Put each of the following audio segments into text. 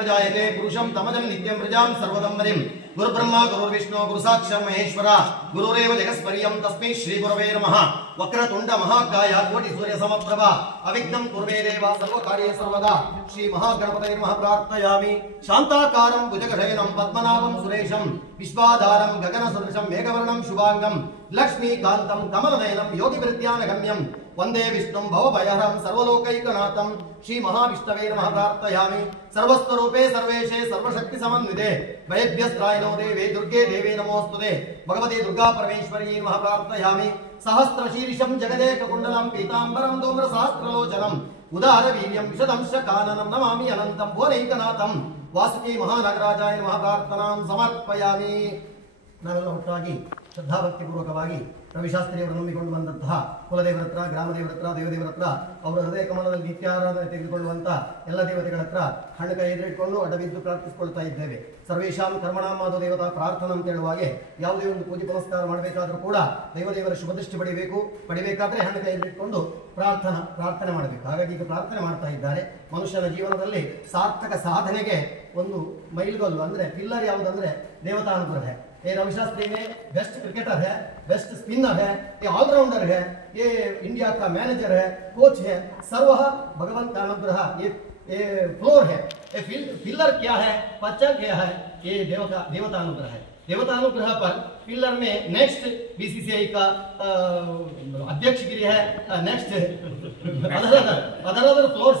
प्रजायते पुरुषं तमजं नित्यं प्रजां सर्वदं वरिं गुरुब्रह्मा गुरुर्विष्णु गुरुसाक्षात् महेश्वर गुरुरेव जगस्पर्यं तस्मै श्री गुरवे नमः वक्रतुंड महाकाय कोटि सूर्य समप्रभा अविघ्नं कुर्मे देव सर्वकार्ये सर्वदा श्री महागणपतये नमः प्रार्थयामि शान्ताकारं भुजगशयनं पद्मनाभं सुरेशं विश्वाधारं गगनसदृशं मेघवर्णं शुभांगं लक्ष्मीकान्तं कमलनयनं योगिवृत्यानगम्यं वंदे विष्णुं भवभयहरं सर्वलोकैकनाथं श्री महाविष्णवे नमः प्रार्थयामि सर्वस्वरूपे सर्वेशे सर्वशक्ति समन्विते वैभ्यस्त्रायनो देवे दुर्गे देवे नमोस्तुते भगवती दुर्गा परमेश्वरी नमः प्रार्थयामि सहस्रशीर्षं जगदेककुण्डलं पीताम्बरं धूम्रसहस्रलोचनम् उदारवीर्यं विशदंशकाननं नमामि अनन्तं भुवनैकनाथं वासुकी महानगराजाय नमः प्रार्थनां समर्पयामि। ನಾವೆಲ್ಲ ಒಟ್ಟಾಗಿ ಶ್ರದ್ಧಾಭಕ್ತಿಪೂರ್ವಕವಾಗಿ ರವಿಶಾಸ್ತ್ರಿಯವರು ನಂಬಿಕೊಂಡು ಬಂದಂತಹ ಕುಲದೇವರ ಹತ್ರ ಗ್ರಾಮದೇವರ ಹತ್ರ ದೇವದೇವರ ಹತ್ರ ಅವರ ಹೃದಯ ಕಮಲದಲ್ಲಿ ನಿತ್ಯಾರಾಧನೆ ತೆಗೆದುಕೊಳ್ಳುವಂತ ಎಲ್ಲ ದೇವತೆಗಳ ಹತ್ರ ಹಣ್ಣುಕೈ ಎದುರಿಟ್ಕೊಂಡು ಅಡ್ಡಬಿದ್ದು ಪ್ರಾರ್ಥಿಸಿಕೊಳ್ತಾ ಇದ್ದೇವೆ. ಸರ್ವೇಶಾಂ ಕರ್ಮಣಾಂ ಮಾಧವ ದೇವತಾ ಪ್ರಾರ್ಥನಾ ಅಂತ ಹೇಳುವಾಗೆ ಯಾವುದೇ ಒಂದು ಪೂಜೆ ಪುನಸ್ಕಾರ ಮಾಡಬೇಕಾದ್ರೂ ಕೂಡ ದೇವದೇವರ ಶುಭದೃಷ್ಟಿ ಪಡಿಬೇಕಾದ್ರೆ ಹಣ್ಣುಕೈ ಎದುರಿಟ್ಕೊಂಡು ಪ್ರಾರ್ಥನೆ ಮಾಡಬೇಕು. ಹಾಗಾಗಿ ಈಗ ಪ್ರಾರ್ಥನೆ ಮಾಡ್ತಾ ಇದ್ದಾರೆ. ಮನುಷ್ಯನ ಜೀವನದಲ್ಲಿ ಸಾರ್ಥಕ ಸಾಧನೆಗೆ ಒಂದು ಮೈಲುಗಲ್ಲು ಅಂದ್ರೆ ಪಿಲ್ಲರ್ ಯಾವುದಂದ್ರೆ ದೇವತಾ ಅನುಗ್ರಹ है। ये रविशास्त्री में बेस्ट क्रिकेटर है, बेस्ट स्पिनर है, ये ऑलराउंडर है, ये इंडिया का मैनेजर है, कोच है, सर्व भगवान का अनुग्रह ये फ्लोर है। ये पिलर क्या है, पच्चा क्या है, ये देवता अनुग्रह है। देवता अनुग्रह पर पिलर में नेक्स्ट बीसीसीआई का अध्यक्षगिरी है, नेक्स्ट अदर फ्लोर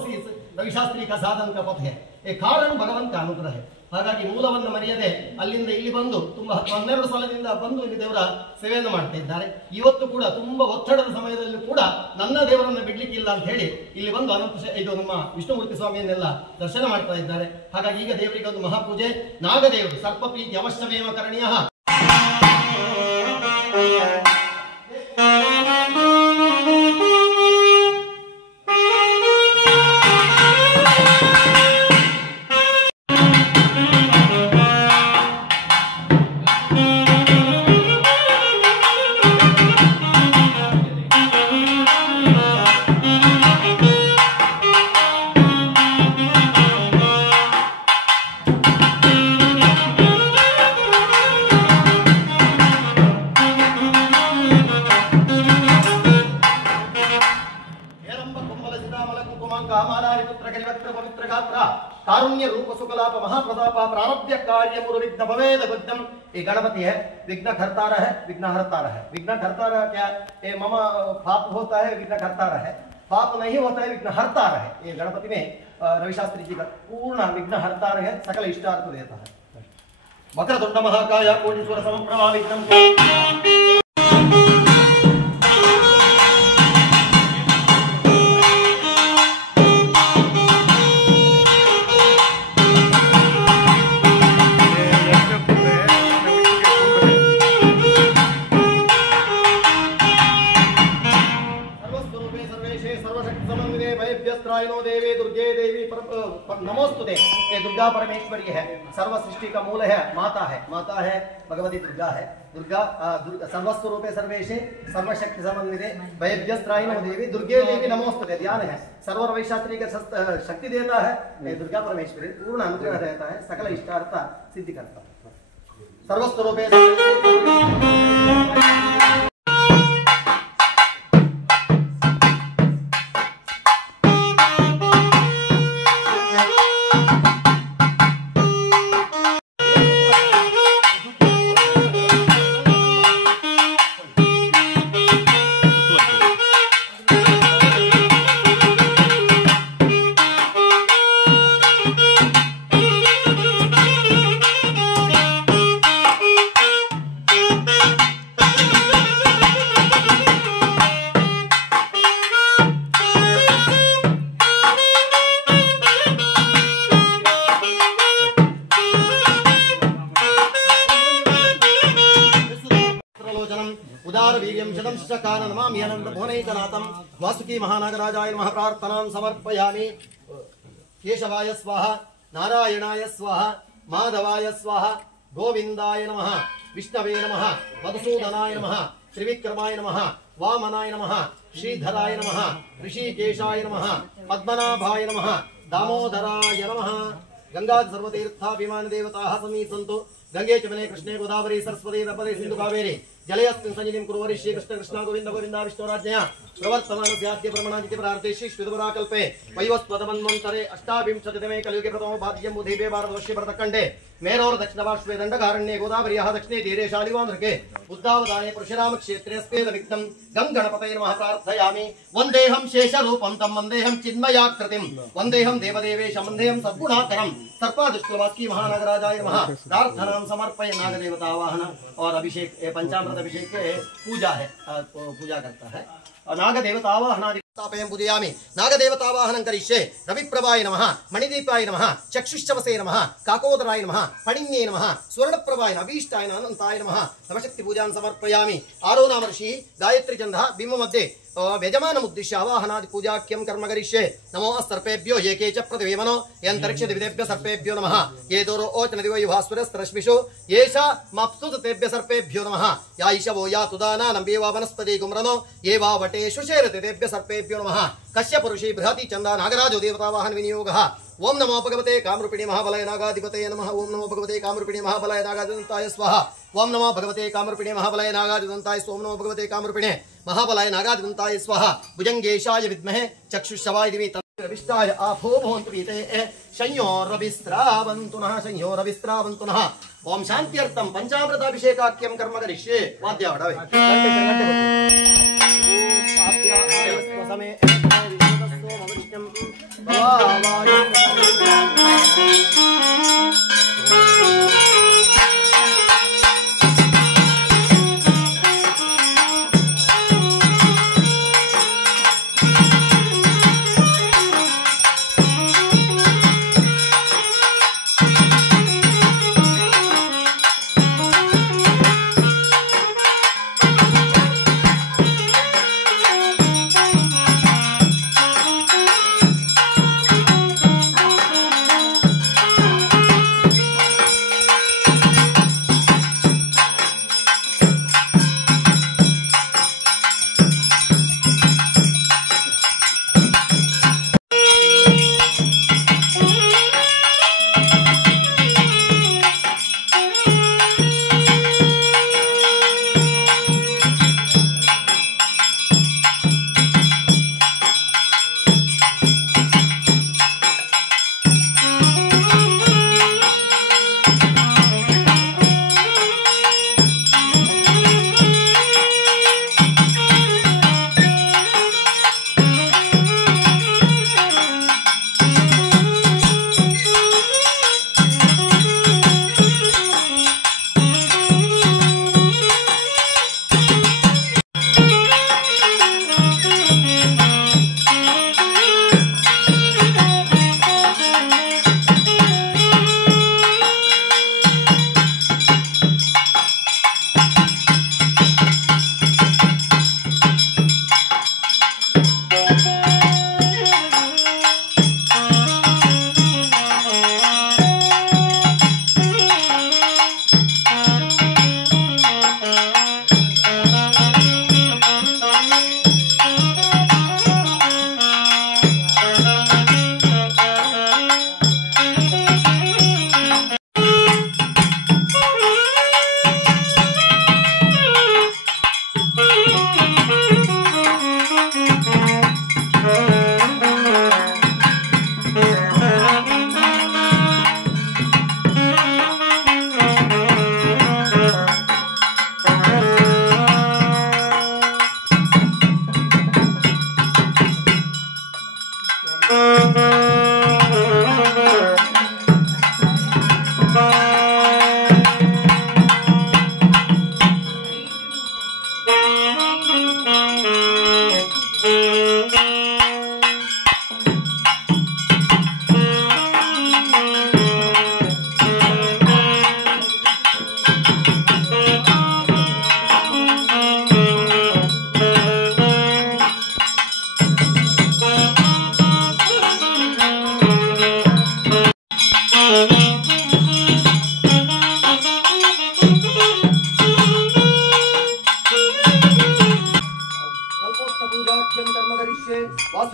रविशास्त्री का साधन का पथ है। ये कारण भगवान का अनुग्रह है। ಹಾಗಾಗಿ ಮೂಲವನ್ನು ಮರೆಯದೆ ಅಲ್ಲಿಂದ ಇಲ್ಲಿ ಬಂದು ತುಂಬಾ 12 ಸಾಲದಿಂದ ಬಂದು ಇಲ್ಲಿ ದೇವರ ಸೇವೆಯನ್ನು ಮಾಡ್ತಾ ಇದ್ದಾರೆ. ಇವತ್ತು ಕೂಡ ತುಂಬಾ ಒತ್ತಡದ ಸಮಯದಲ್ಲೂ ಕೂಡ ನನ್ನ ದೇವರನ್ನು ಬಿಡ್ಲಿಕ್ಕಿಲ್ಲ ಅಂತ ಹೇಳಿ ಇಲ್ಲಿ ಬಂದು ಇದು ನಮ್ಮ ವಿಷ್ಣುಮೂರ್ತಿ ಸ್ವಾಮಿಯನ್ನೆಲ್ಲ ದರ್ಶನ ಮಾಡ್ತಾ ಇದ್ದಾರೆ. ಹಾಗಾಗಿ ಈಗ ದೇವರಿಗೆ ಒಂದು ಮಹಾಪೂಜೆ. ನಾಗದೇವರು ಸರ್ಪ ಪ್ರೀತಿ ಅವಶ್ಯಮೇವ ಕರಣೀಯ. कारुण्य रूप सुकलाप महाप्रताप प्रारब्ध कार्य विघ्न भवेद बुद्धम। ये गणपति है, विघ्न करता है, विघ्न हरता है। विघ्न करता क्या, ये मम पाप होता है, विघ्न करता है, पाप नहीं होता है, विघ्न हरता है। ये गणपति में रविशास्त्री जी का पूर्ण विघ्न हरता है, सकल इष्टार्थ देता है। वक्रतुंड महाकाय कोटि सूर्य समप्रभा विघ्नं देवी दुर्गे देवी नमोस्तुते। ये दुर्गा परमेश्वरी है, सर्व सृष्टि का मूल है, माता है भगवती दुर्गा है। दुर्गा सर्वस्वरूपे सर्वेशे सर्वशक्ति समन्विते वैभ्यस्त्रायिनो देवी दुर्गे देवी नमोस्तुते। ध्यान है सर्व रविशास्त्री का शक्ति देता है। ये दुर्गा परमेश्वरी पूर्ण अनुग्रह देता है, सकल इष्टार्थ सिद्धि करता है। सर्वस्वरूपे वासुकी महानगराजाय नमः प्रार्थनां समर्पयामि। केशवाय स्वाहा, नारायणाय स्वाहा, माधवाय स्वाहा, गोविंदाय नमः, विष्णवे नमः, मधुसूदनाय नमः, त्रिविक्रमाय नमः, वामनाय नमः, श्रीधराय नमः, ऋषिकेशाय नमः, पद्मनाभाय नमः, दामोदराय नमः। गंगा सर्वतीर्थाभिमान देवताः समीसन्तु गंगे चमने कृष्णे गोदावरी सरस्वती नर्मदे सिंधु कावेरी जलयस्मिन् संजनिं कुर्वरि श्री कृष्ण कृष्ण गोविंद गोविंद विष्णुराज्ञया प्रवर्तमानस्याद्य ब्रह्मणादित्य प्रार्थेषि श्वेतवराकल्पे वैवस्वतमन्वन्तरे अष्टाविंशतितमे कलियुगे प्रथमो भाद्यं बुधेभ्ये भारतवर्षे भरतखण्डे मेरोर दक्षिणपार्श्वे दण्डकारण्ये गोदावर्याः दक्षिणे तीरे शालिवान्ध्रके उद्दावदाने परशुराम क्षेत्रे स्वेदविघ्नं गं गणपतये नमः प्रार्थयामि वन्देहं शेषरूपं तं वन्देहं चिन्मयाकृतिं वन्देहं देवदेवेशं वन्देहं सद्गुणाकरं सर्पादुष्टवास्की महानागराजाय नमः प्रार्थनां समर्पय नागदेवतावाहन और अभिषेक पंचामृत अभिषेक के पूजा है पूजा करता है नागदेवतावाहनादितापयं पूजयामि नागदेवतावाहनं करिष्ये रविप्रभाय नमः मणिदीपाय नमः चक्षुष्चवसे नमः काकोदराय नमः फणिन्ये नमः स्वर्णप्रभाय अभीष्टाय अनंताय नमः नवशक्ति पूजां समर्पयामि आरो नाम ऋषि गायत्री छन्दः बिम्बमध्ये व्यजमानमुद्दिश्य आवाहनादि पूजाख्यं कर्म करिष्ये नमो सर्पेभ्यो ये के च प्रतिवेमनो यन्तरिक्ष दिव्येभ्य सर्पेभ्यो नमः ये दोरो ओचनदिवो युभास्वरस्तरश्मिषु येषा मप्सुत तेभ्य सर्पेभ्यो नमः या ईशवो या तुदाना नम्बेवा वनस्पति गुम्रनो ये वा वटेषु शेरते तेभ्य सर्पेभ्यो नमः कश्यप ऋषि बृहति चन्दा नागराजो देवतावाहन विनियोगः ओम नमो भगवते कामरूपिणी महाबलाय नागाधिपतये नमः ओम नमो भगवते कामरूपिणी महाबलाय नागाधिपताय स्वाहा ओम नमो भगवते कामरूपिणी महाबलाय नागाधिपताय ओम नमो भगवते कामरूपिणे महाबलाय नागाधिपताय स्वाहा भुजंगेशाय विद्महे चक्षुषवाय दिवि तन्विष्टाय आभो भवन्तु वीते संयोरविस्रावन्तु नः संयोरविस्रावन्तु नः ओम शान्त्यर्थं पंचामृताभिषेकाख्यं कर्म करिष्ये वाद्यावडवे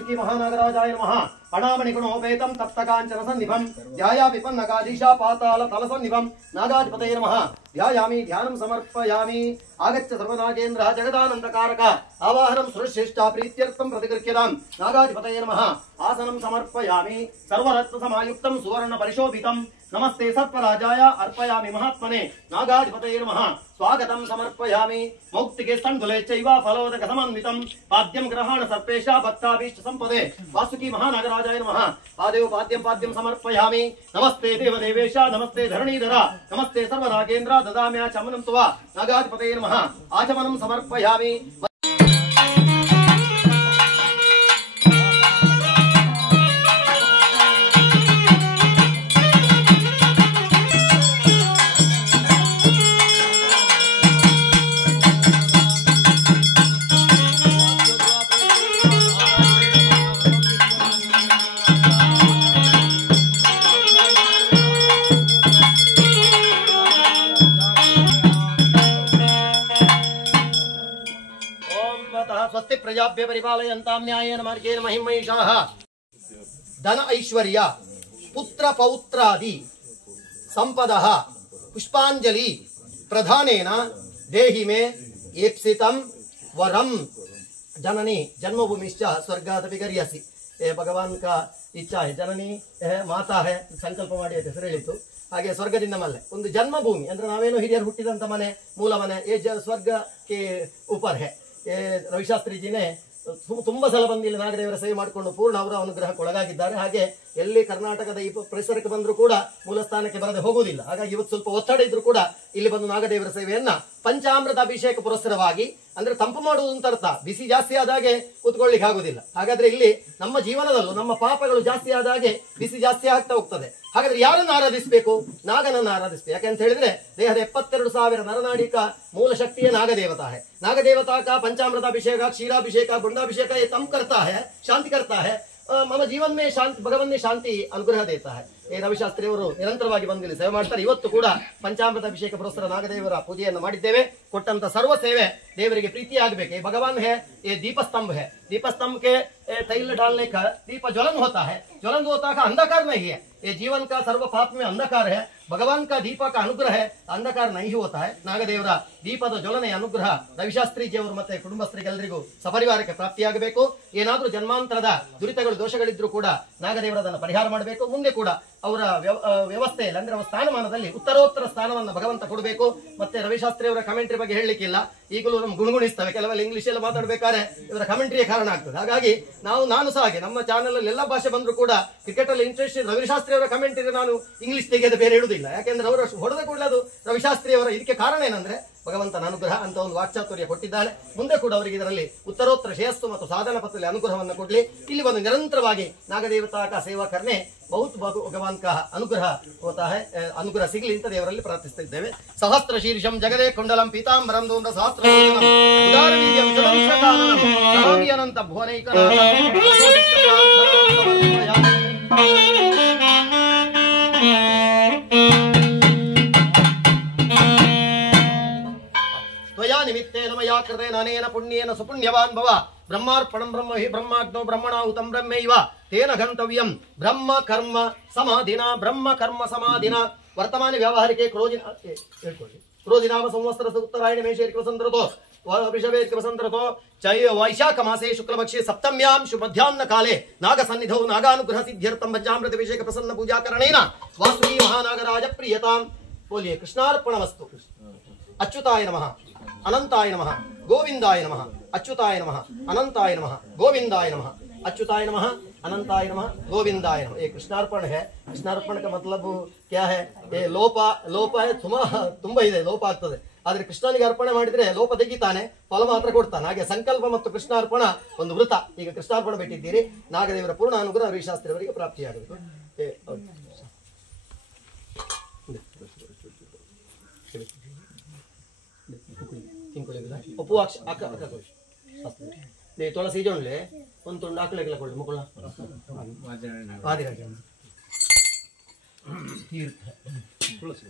वासुकी महानागराजाय नमः अणामणि गुणोपेतं तप्तकाञ्चन सन्निभं ध्यायामि पन्नगाधीशा पाताल तलसन्निभं नागाधिपतये नमः ध्यायामि ध्यानं समर्पयामि आगच्छ सर्वनागेन्द्रः जगदानन्दकारक आवाहनं सुरश्रेष्ठा प्रीत्यर्थं प्रतिगृह्यतां नागाधिपतये नमः आसनं समर्पयामि सर्वरत्नसमायुक्तं सुवर्णपरिशोभितं नमस्ते सर्पराजाय अर्पयामि महात्मने नागाधिपतये नमः स्वागतं समर्पयामि मौक्तिके स्तण्डुले चैव फलोदक समन्वितं पाद्यं ग्रहाण सर्पेशा भक्ताभीष्ट संपदे वासुकी महानागराजाय नमः पादेव पाद्यं समर्पयामि नमस्ते देवदेवेश नमस्ते धरणीधर नमस्ते सर्वनागेन्द्र ददाम्या चमनं त्वा नागाधिपतये नमः आचमनं समर्पयामि स्वस्ति प्रजाभ्य परिपालयन्तां न्यायेन मार्गेण महिमैषाः धन ऐश्वर्य पुत्र पौत्रादि संपदः पुष्पांजलि प्रधानेन देहि मे एप्सितं वरम जननी जन्मभूमिश्च स्वर्गादपि गर्यसि ये भगवान का इच्छा है जननी है माता है संकल्प ಮಾಡಿ ಹೆಸರು ಹೇಳಿತು ಹಾಗೆ ಸ್ವರ್ಗದಿಂದ ಮಲ್ಲೆ ಒಂದು ಜನ್ಮಭೂಮಿ ಅಂದ್ರೆ ನಾವೇನು ಹಿರಿಯರು ಹುಟ್ಟಿದಂತ ಮನೆ ಮೂಲ ಮನೆ ये स्वर्ग के ऊपर है रविशास्त्री जी ने ತುಂಬಾ ಸಲ ಬಂದು ಇಲ್ಲಿ ನಾಗದೇವರ ಸೇವೆ ಮಾಡಿಕೊಂಡು ಪೂರ್ಣ ಅವರ ಅನುಗ್ರಹಕ್ಕೆ ಒಳಗಾಗಿದ್ದಾರೆ ಹಾಗೆ ಎಲ್ಲಿ ಕರ್ನಾಟಕದ ಈ ಪರಿಸರಕ್ಕೆ ಬಂದರೂ ಕೂಡ ಮೂಲ ಸ್ಥಾನಕ್ಕೆ ಬರದೆ ಹೋಗುವುದಿಲ್ಲ ಹಾಗಾಗಿ ಇವತ್ತು ಸ್ವಲ್ಪ ಒತ್ತಡ ಇದ್ರೂ ಕೂಡ ಇಲ್ಲಿ ಬಂದು ನಾಗದೇವರ ಸೇವೆಯನ್ನ ಪಂಚಾಮೃತ ಅಭಿಷೇಕ ಪುರಸ್ಸರವಾಗಿ ಅಂದ್ರೆ ತಂಪು ಮಾಡುವುದು ಅಂತ ಅರ್ಥ ಬಿಸಿ ಜಾಸ್ತಿ ಆದಾಗೆ ಕೂತ್ಕೊಳ್ಳಿಕ್ಕೆ ಆಗುದಿಲ್ಲ ಹಾಗಾದ್ರೆ ಇಲ್ಲಿ ನಮ್ಮ ಜೀವನದಲ್ಲೂ ನಮ್ಮ ಪಾಪಗಳು ಜಾಸ್ತಿ ಆದಾಗೆ ಬಿಸಿ ಜಾಸ್ತಿ ಆಗ್ತಾ ಹೋಗ್ತದೆ ಹಾಗಾದ್ರೆ ಯಾರನ್ನು ಆರಾಧಿಸಬೇಕು ನಾಗನನ್ನು ಆರಾಧಿಸಬೇಕು ಯಾಕೆಂತ ಹೇಳಿದ್ರೆ ದೇಹದ 72,000 ನರನಾಡಿ का मूल शक्ति नागदेवता है नागदेवता का पंचामृताभिषेक क्षीराभिषेक बुंडाभिषेक ये तम करता है शांति करता है मम जीवन में शांति भगवान ने शांति अनुग्रह देता है ये रविशास्त्री ಅವರು ನಿರಂತರವಾಗಿ ಬಂದು ಇಲ್ಲಿ ಸೇವೆ ಮಾಡ್ತಾರೆ ಇವತ್ತು ಕೂಡ ಪಂಚಾಮೃತ ಅಭಿಷೇಕ ಪುರಸ್ಸರ ನಾಗದೇವರ ಪೂಜೆಯನ್ನು ಮಾಡಿದ್ದೇವೆ ಕೊಟ್ಟಂತ ಸರ್ವ ಸೇವೆ ದೇವರಿಗೆ ಪ್ರೀತಿಯಾಗಬೇಕು ये भगवान है ये दीपस्तंभ है दीपस्तंभ के तैल डालने का दीप ज्वलन होता है का अंधकार नहीं है ये जीवन का सर्व पाप में अंधकार है भगवान का दीप का अनुग्रह है अंधकार नहीं होता है ನಾಗದೇವರ ದೀಪದ ಜ್ವಲನೆ ಅನುಗ್ರಹ ರವಿಶಾಸ್ತ್ರಿ ಜಿ ಅವರು ಮತ್ತೆ ಕುಟುಂಬಸ್ಥರಿಗೆಲ್ಲರಿಗೂ ಸಪರಿವಾರಕ್ಕೆ ಪ್ರಾಪ್ತಿಯಾಗಬೇಕು ಏನಾದರೂ ಜನ್ಮಾಂತರದ ದುರಿತಗಳು ದೋಷಗಳಿದ್ರೂ ಕೂಡ ನಾಗದೇವರದನ್ನು ಪರಿಹಾರ ಮಾಡಬೇಕು ಮುಂದೆ ಕೂಡ ಅವರ ವ್ಯವಸ್ಥೆಯಲ್ಲಿ ಅಂದ್ರೆ ಅವರ ಸ್ಥಾನಮಾನದಲ್ಲಿ ಉತ್ತರೋತ್ತರ ಸ್ಥಾನವನ್ನು ಭಗವಂತ ಕೊಡಬೇಕು ಮತ್ತೆ ರವಿಶಾಸ್ತ್ರಿ ಅವರ ಕಮೆಂಟ್ರಿ ಬಗ್ಗೆ ಹೇಳಲಿಕ್ಕಿಲ್ಲ ಈಗಲೂ ನಮ್ಮ ಗುಣಗುಣಿಸ್ತವೆ ಕೆಲವೆಲ್ಲ ಇಂಗ್ಲಿಷ್ ಎಲ್ಲ ಮಾತಾಡಬೇಕಾದ್ರೆ ಇವರ ಕಮೆಂಟ್ರಿಯ ಕಾರಣ ಆಗ್ತದೆ ಹಾಗಾಗಿ ನಾನು ಸಹ ಹಾಗೆ ನಮ್ಮ ಚಾನೆಲ್ ಅಲ್ಲಿ ಎಲ್ಲ ಭಾಷೆ ಬಂದರೂ ಕೂಡ ಕ್ರಿಕೆಟ್ ಅಲ್ಲಿ ಇಂಟ್ರೆಸ್ಟ್ ರವಿಶಾಸ್ತ್ರಿ ಅವರ ಕಮೆಂಟ್ರಿ ನಾನು ಇಂಗ್ಲಿಷ್ ತೆಗೆದು ಬೇರೆ ಹೇಳುವುದಿಲ್ಲ ಯಾಕೆಂದ್ರೆ ಅವರು ಹೊಡೆದ ಕೂಡಲೇ ಅದು ರವಿಶಾಸ್ತ್ರಿ ಅವರ ಇದಕ್ಕೆ ಕಾರಣ ಏನಂದ್ರೆ ಭಗವಂತನ ಅನುಗ್ರಹ ಅಂತ ಒಂದು ವಾಕ್ಚಾತುರ್ಯ ಕೊಟ್ಟಿದ್ದಾನೆ ಮುಂದೆ ಕೂಡ ಅವರಿಗೆ ಇದರಲ್ಲಿ ಉತ್ತರೋತ್ತರ ಶ್ರೇಯಸ್ಸು ಮತ್ತು ಸಾಧನ ಪತ್ರದಲ್ಲಿ ಅನುಗ್ರಹವನ್ನು ಕೊಡಲಿ ಇಲ್ಲಿ ಒಂದು ನಿರಂತರವಾಗಿ ನಾಗದೇವತಾ का सेवा करने बहुत भगवान का अनुग्रह होता है अनुग्रह सिगली ಅಂತ ದೇವರಲ್ಲಿ ಪ್ರಾರ್ಥಿಸುತ್ತಿದ್ದೇವೆ ಸಹಸ್ರ ಶೀರ್ಷಂ ಜಗದೇ ಕುಂಡಲಂ ಪೀತಾಂಬರಂ ದೂಂದ ಸಹಸ್ರಭೂಷಣಂ ಉದಾರವೀರ್ಯಂ ಶತವಿಶ್ವಕಾನನಂ ನಮಾಮಿ ಅನಂತ ಭುವನೈಕನಾಥಂ त्वया निमित्तेन मया कृतेन अनेन पुण्येन सुपुण्यवान् भव ब्रह्मार्पणं ब्रह्म हि ब्रह्माग्नौ ब्रह्मणाहुतं ब्रह्मैव तेन गन्तव्यं ब्रह्म कर्म समाधिना वर्तमान व्यावहारिके क्रोधिनाम संवत्सर उत्तरायण मेषेर्क वसन्तऋतो वृषभेर्क वसन्तऋतो चै वैशाख मासे शुक्लपक्षे सप्तम्यां शुभध्याह्न काले नागसन्निधौ नागानुग्रह सिद्ध्यर्थं पंचामृताभिषेक प्रसन्न पूजा करणेन वासुकी महानागराज प्रियतां बोलिए कृष्णार्पणमस्तु अच्युताय नमः अनंताय नमः गोविंदाय नमः अच्युताय नमः अनंताय नमः गोविंदाय नमः अच्युताय नमः अनंताय नमः गोविंदाय नमः ये कृष्णार्पण है कृष्णार्पण का मतलब क्या है ये लोप है ತುಂಬಾ ಇದೆ ಲೋಪ ಆಗ್ತದೆ ಆದರೆ ಕೃಷ್ಣನಿಗೆ ಅರ್ಪಣೆ ಮಾಡಿದ್ರೆ ಲೋಪ ತೆಗಿತಾನೆ ಫಲ ಮಾತ್ರ ಕೊಡ್ತಾನೆ ಹಾಗೆ ಸಂಕಲ್ಪ ಮತ್ತು ಕೃಷ್ಣಾರ್ಪಣ ಒಂದು ವೃತ ಈಗ ಕೃಷ್ಣಾರ್ಪಣ ಬಿಟ್ಟಿದ್ದೀರಿ ನಾಗದೇವರ ಪೂರ್ಣ ಅನುಗ್ರಹ ರವಿಶಾಸ್ತ್ರಿ ಅವರಿಗೆ ಪ್ರಾಪ್ತಿಯಾಗಬೇಕು ತುಳಸಿ ಜೊಂಡ್ಲೆ ಒಂದು ತುಂಡು ಆಕಳಿಗೆಲ್ಲ ಕೊಳ್ಳಿ ಮುಕುಳ ಆದಿರಾಜ ತೀರ್ಥ ತುಳಸಿ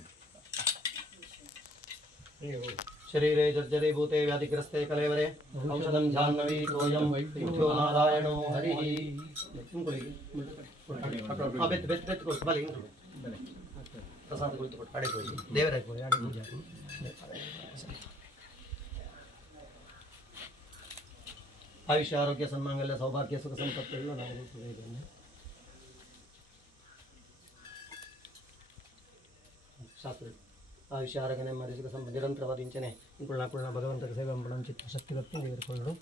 शरीरे जर्जरे भूते व्याधिग्रस्ते कलेवरे औषधं जाह्नवी तोयं विद्यो नारायणो हरिः प्रसाद कुಳಿತುಕೊಂಡು ಕಡೆ ಹೋಗಿ ದೇವರ ಪೂಜೆ आयुष्य आरोग्य सन्मांगल्य सौभाग्य सुख संपत्ति शास्त्र आयुष्य आरोग्य नेಮ್ಮದಿ ಸುಖ ಸಂಪತ್ತು ನಿರಂತರವಾದ ಇಂಚನೆ ಕುಳ್ಳ ಭಗವಂತನ ಸೇವೆ ಮಾಡಂ ಚಿತ್ತ ಶಕ್ತಿ ಭಕ್ತಿ ಬೇರ್ಕೊಳ್ಳು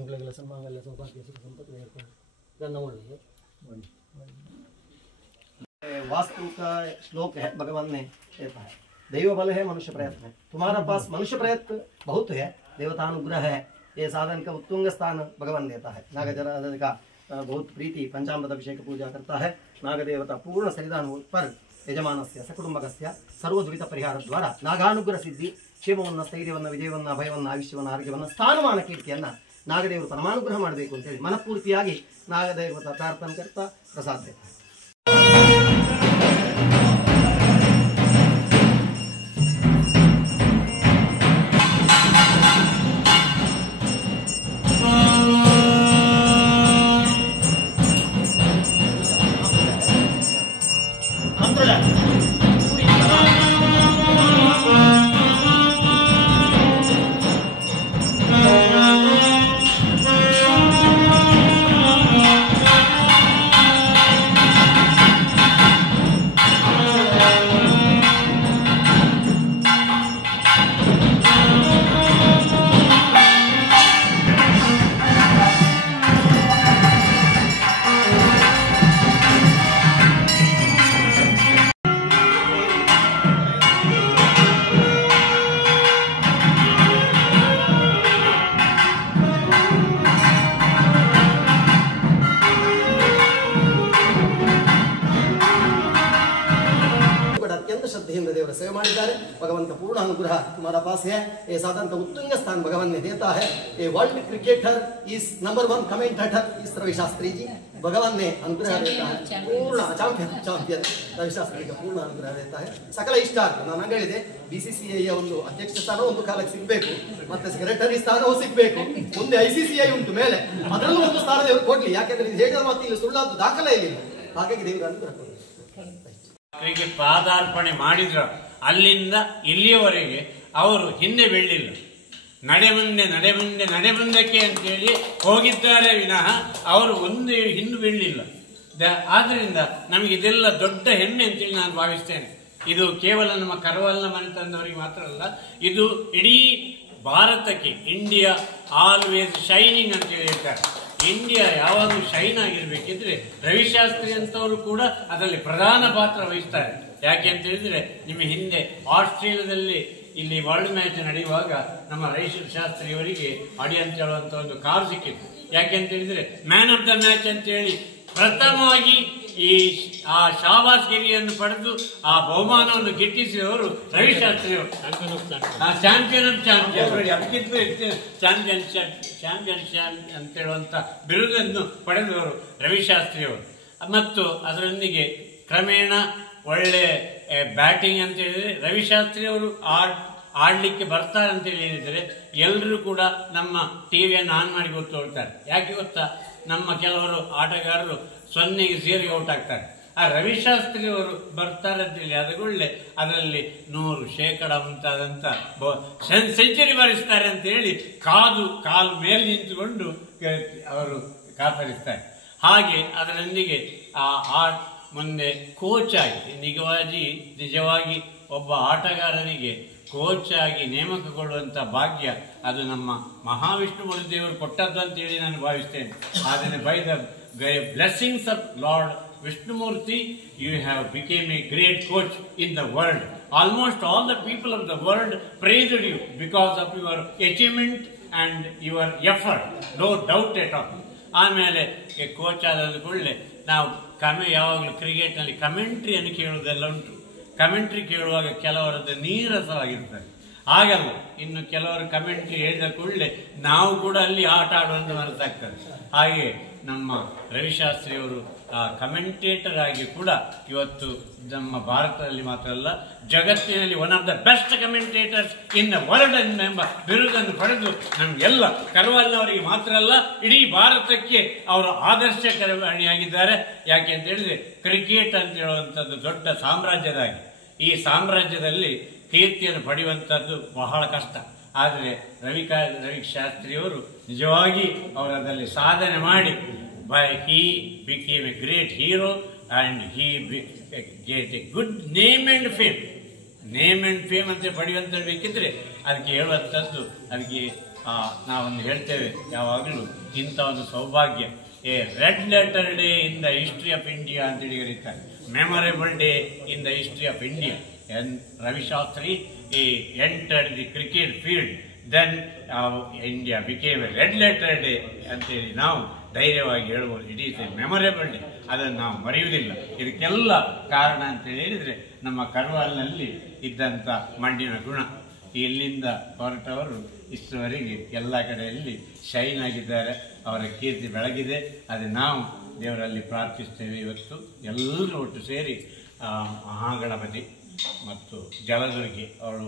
ಇಂಗ್ಲಗಲ ಸನ್ಮಾಂಗಲ್ಯ ಸೌಭಾಗ್ಯ ಸುಖ ಸಂಪತ್ತು ಬೇರ್ಕೊಳ್ಳು गन्ना उल्ले वास्तु का श्लोक है भगवान ने कहता है दैव बल है मनुष्य प्रयत्न है तुम्हारा पास मनुष्य प्रयत्न बहुत है देवतानुग्रह है ये साधन का उत्तुंग स्थान भगवान देता है नागजरा का बहुत प्रीति पंचामृत अभिषेक पूजा करता है नागदेवता पूर्ण सन्निधान पर यजमानस्य सकुटुंबकस्य सर्वदुरित परिहार द्वारा नागानुग्रह सिद्धि क्षेमवन्न स्थैर्ಯವನ್ನ ವಿಜಯವನ್ನ ಅಭಯವನ್ನ ಆಯುಷ್ಯವನ್ನ ಆರೋಗ್ಯವನ್ನ ಸ್ಥಾನಮಾನ ಕೀರ್ತಿಯನ್ನ ನಾಗದೇವರು ಪರಮಾನುಗ್ರಹ ಮಾಡಬೇಕು ಅಂತ ಹೇಳಿ ಮನಪೂರ್ತಿಯಾಗಿ ನಾಗದೇವತ ಪ್ರಾರ್ಥನೆ करता प्रसाद देता है। सेवा भगवान का पूर्ण अनुग्रह तुम्हारा पास है ये साधन का उत्तुंग स्थान भगवान ने देता है। ये वर्ल्ड क्रिकेटर इस नंबर 1 कमेंटेटर इस रवि शास्त्री जी भगवान ने अनुग्रह देता है पूर्ण ಚಾಂಪಿಯನ್ ರವಿ ಶಾಸ್ತ್ರಿ पूर्ण अनुग्रह देता है सकल इष्ट ನಾನು ಹೇಳಿದೆ BCCI ಒಂದು ಅಧ್ಯಕ್ಷ ಸ್ಥಾನ ಒಂದು ಕಾಲಕ್ಕೆ ಸಿಗಬೇಕು ಮತ್ತೆ ಸೆಕ್ರೆಟರಿ ಸ್ಥಾನವೂ ಸಿಗಬೇಕು ಮುಂದೆ ICCI ಉಂಟು ಮೇಲೆ ಅದರಲ್ಲೂ ಒಂದು ಸ್ಥಾನ ದೇವರು ಕೊಡ್ಲಿ ಯಾಕಂದ್ರೆ ಇದು ಹೇಳಿದ ಮಾತು ಇಲ್ಲಿ ಸುಳ್ಳಾದ ದಾಖಲೆ ಇಲ್ಲ ಹಾಗಾಗಿ ದೇವರು ಅನುಗ್ರಹ ಕ್ರಿಕೆಟ್ ಪಾದಾರ್ಪಣೆ ಮಾಡಿದ್ರು ಅಲ್ಲಿಂದ ಇಲ್ಲಿಯವರೆಗೆ ಅವರು ಹಿಂದೆ ಬೀಳಲಿಲ್ಲ ನಡೆ ಮುಂದಕ್ಕೆ ಅಂತೇಳಿ ಹೋಗಿದ್ದಾರೆ ವಿನಃ ಅವರು ಒಂದು ಹಿಂದೆ ಬೀಳಲಿಲ್ಲ ಆದ್ದರಿಂದ ನಮಗೆ ಇದೆಲ್ಲ ದೊಡ್ಡ ಹೆಮ್ಮೆ ಅಂತೇಳಿ ನಾನು ಭಾವಿಸ್ತೇನೆ ಇದು ಕೇವಲ ನಮ್ಮ ಕರವಲ್ಲ ಮನೆತನದವರಿಗೆ ಮಾತ್ರ ಅಲ್ಲ ಇದು ಇಡೀ ಭಾರತಕ್ಕೆ ಇಂಡಿಯಾ ಆಲ್ವೇಸ್ ಶೈನಿಂಗ್ ಅಂತೇಳಿ ಹೇಳ್ತಾರೆ ಇಂಡಿಯಾ ಯಾವಾಗಲೂ ಶೈನ್ ಆಗಿರ್ಬೇಕಿದ್ರೆ ರವಿಶಾಸ್ತ್ರಿ ಅಂತವರು ಕೂಡ ಅದರಲ್ಲಿ ಪ್ರಧಾನ ಪಾತ್ರ ವಹಿಸ್ತಾರೆ ಯಾಕೆ ಅಂತ ಹೇಳಿದ್ರೆ ನಿಮ್ಮ ಹಿಂದೆ ಆಸ್ಟ್ರೇಲಿಯಾದಲ್ಲಿ ಇಲ್ಲಿ ವರ್ಲ್ಡ್ ಮ್ಯಾಚ್ ನಡೆಯುವಾಗ ನಮ್ಮ ರವಿಶಾಸ್ತ್ರಿ ಅವರಿಗೆ ಅಡಿ ಅಂತ ಹೇಳುವಂತ ಒಂದು ಕಾರ್ ಸಿಕ್ಕಿತ್ತು ಯಾಕೆ ಅಂತ ಹೇಳಿದ್ರೆ ಮ್ಯಾನ್ ಆಫ್ ದ ಮ್ಯಾಚ್ ಅಂತ ಹೇಳಿ ಪ್ರಥಮವಾಗಿ ಆ ಶಾಬಾಸ್ ಗಿರಿಯನ್ನು ಪಡೆದು ಆ ಬಹುಮಾನವನ್ನು ಗಿಟ್ಟಿಸಿದವರು ರವಿಶಾಸ್ತ್ರಿ ಅವರು ಚಾಂಪಿಯನ್ ಆಫ್ ಚಾಂಪಿಯನ್ ಅದಕ್ಕಿಂತ ಚಾಂಪಿಯನ್ ಅಂತ ಹೇಳುವಂತ ಬಿರುದನ್ನು ಪಡೆದವರು ರವಿಶಾಸ್ತ್ರಿ ಅವರು ಮತ್ತು ಅದರೊಂದಿಗೆ ಕ್ರಮೇಣ ಒಳ್ಳೆ ಬ್ಯಾಟಿಂಗ್ ಅಂತ ಹೇಳಿದ್ರೆ ರವಿಶಾಸ್ತ್ರಿ ಅವರು ಆಡ್ಲಿಕ್ಕೆ ಬರ್ತಾರೆ ಅಂತ ಹೇಳಿದ್ರೆ ಎಲ್ಲರೂ ಕೂಡ ನಮ್ಮ ಟಿವಿಯನ್ನು ಆನ್ ಮಾಡಿ ಗೊತ್ತುಕೊಳ್ತಾರೆ ಯಾಕೆ ಗೊತ್ತಾ ನಮ್ಮ ಕೆಲವರು ಆಟಗಾರರು 0-0 ಔಟ್ ಆಗ್ತಾರೆ ಆ ರವಿಶಾಸ್ತ್ರಿ ಅವರು ಬರ್ತಾರೆ ಅಂತೇಳಿ ಅದಗೊಳ್ಳೆ ಅದರಲ್ಲಿ 100% ಮುಂತಾದಂತ ಸೆಂಚುರಿ ಬಾರಿಸ್ತಾರೆ ಅಂತ ಹೇಳಿ ಕಾಲು ಮೇಲೆ ನಿಂತುಕೊಂಡು ಅವರು ಕಾತರಿಸ್ತಾರೆ ಹಾಗೆ ಅದರೊಂದಿಗೆ ಆ ಮುಂದೆ ಕೋಚ್ ಆಗಿ ನಿಜವಾಗಿ ಒಬ್ಬ ಆಟಗಾರನಿಗೆ ಕೋಚ್ ಆಗಿ ನೇಮಕಗೊಳ್ಳುವಂತ ಭಾಗ್ಯ ಅದು ನಮ್ಮ ಮಹಾವಿಷ್ಣು ದೇವರು ಕೊಟ್ಟದ್ದು ಅಂತೇಳಿ ನಾನು ಭಾವಿಸ್ತೇನೆ ಆದರೆ by the blessings of lord Vishnumurti, you have become a great coach in the world. Almost all the people of the world praised you because of your achievement and your effort. No doubt at all. ಆಮೇಲೆ coach ಆದ ಕೂಡಲೇ ನಾವು ಯಾವಾಗಲೂ ಕ್ರಿಕೆಟ್ನಲ್ಲಿ ಕಮೆಂಟ್ರಿಯನ್ನು ಕೇಳುವುದೆಲ್ಲ ಉಂಟು commentary ಕೇಳುವಾಗ ಕೆಲವರದ್ದು ನೀರಸವಾಗಿರ್ತದೆ ಹಾಗಲ್ಲ ಇನ್ನು ಕೆಲವರು ಕಮೆಂಟ್ರಿ ಹೇಳಿದ ಕೂಡಲೇ ನಾವು ಕೂಡ ಅಲ್ಲಿ ಆಟ ಆಡುವಂತ ಮನಸ್ಸಾಗ್ತದೆ ಹಾಗೆ ನಮ್ಮ ರವಿಶಾಸ್ತ್ರಿಯವರು ಕಮೆಂಟೇಟರ್ ಆಗಿ ಕೂಡ ಇವತ್ತು ನಮ್ಮ ಭಾರತದಲ್ಲಿ ಮಾತ್ರ ಅಲ್ಲ ಜಗತ್ತಿನಲ್ಲಿ one of the best commentators in the world ಎಂಬ ಬಿರುದನ್ನು ಪಡೆದು ನಮಗೆಲ್ಲ ಕರ್ವಾಲ್ನವರಿಗೆ ಮಾತ್ರ ಅಲ್ಲ ಇಡೀ ಭಾರತಕ್ಕೆ ಅವರು ಆದರ್ಶಕಾರಿಯಾಗಿದ್ದಾರೆ. ಯಾಕೆ ಅಂತ ಹೇಳಿದ್ರೆ ಕ್ರಿಕೆಟ್ ಅಂತ ಹೇಳುವಂಥದ್ದು ದೊಡ್ಡ ಸಾಮ್ರಾಜ್ಯದಾಗಿ ಈ ಸಾಮ್ರಾಜ್ಯದಲ್ಲಿ ಕೀರ್ತಿಯನ್ನು ಪಡೆಯುವಂಥದ್ದು ಬಹಳ ಕಷ್ಟ. ಆದರೆ ರವಿ ಶಾಸ್ತ್ರಿಯವರು ನಿಜವಾಗಿ ಅವರದಲ್ಲಿ ಸಾಧನೆ ಮಾಡಿ he became a great hero and he get a good name and fame. Name and fame ಅಂತ ಪಡೆಯುವಂಥದ್ದು ಬೇಕಿದ್ರೆ ಅದಕ್ಕೆ ಹೇಳುವಂಥದ್ದು ಅದಕ್ಕೆ ನಾವೊಂದು ಹೇಳ್ತೇವೆ ಯಾವಾಗಲೂ ಇಂಥ ಒಂದು ಸೌಭಾಗ್ಯ a red letter day in the history of India ಅಂತೇಳಿ ಕರೀತಾರೆ. Memorable day in the history of India. Ravi Shastri entered the cricket field then India became a red letter day ಅಂತೇಳಿ ನಾವು ಧೈರ್ಯವಾಗಿ ಹೇಳ್ಬೋದು. It is a memorable day, ಅದನ್ನು ನಾವು ಮರೆಯುವುದಿಲ್ಲ. ಇದಕ್ಕೆಲ್ಲ ಕಾರಣ ಅಂತ ಹೇಳಿದರೆ ನಮ್ಮ ಕರ್ವಾಲ್ನಲ್ಲಿ ಇದ್ದಂಥ ಮಣ್ಣಿನ ಗುಣ. ಇಲ್ಲಿಂದ ಹೊರಟವರು ಇಷ್ಟುವರೆಗೆ ಎಲ್ಲ ಕಡೆಯಲ್ಲಿ ಶೈನ್ ಆಗಿದ್ದಾರೆ, ಅವರ ಕೀರ್ತಿ ಬೆಳಗಿದೆ. ಅದು ನಾವು ದೇವರಲ್ಲಿ ಪ್ರಾರ್ಥಿಸ್ತೇವೆ. ಇವತ್ತು ಎಲ್ಲರೂ ಒಟ್ಟು ಸೇರಿ ಮಹಾಗಣಪತಿ ಮತ್ತು ಜಲದುರ್ಗಿ ಅವಳು